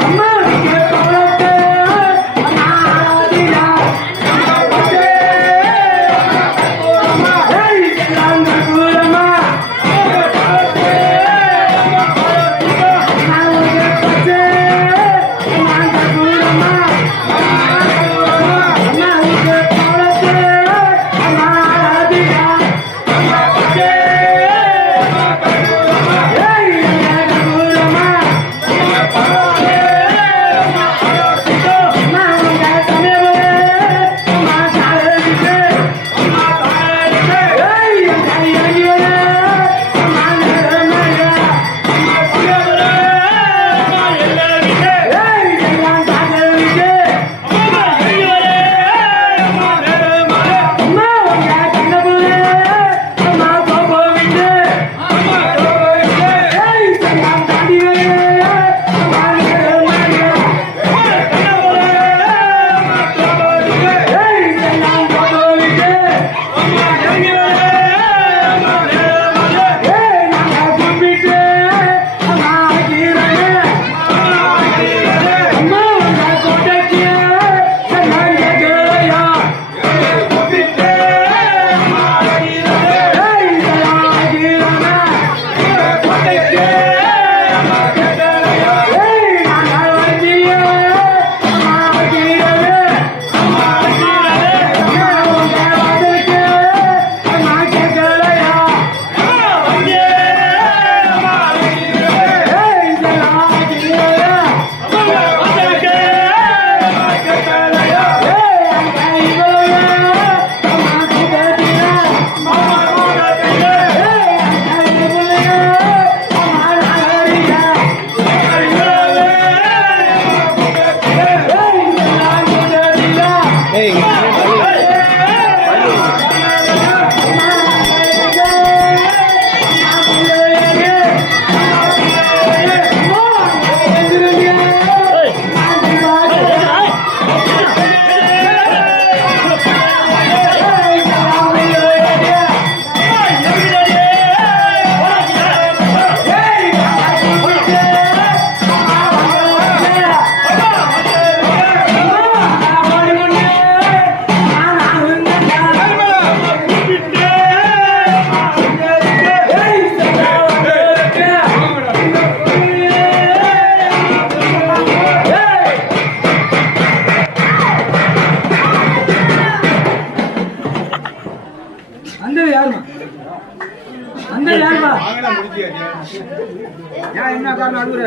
Yeah. அந்த ஏன் என்ன காரணம் அழுகுற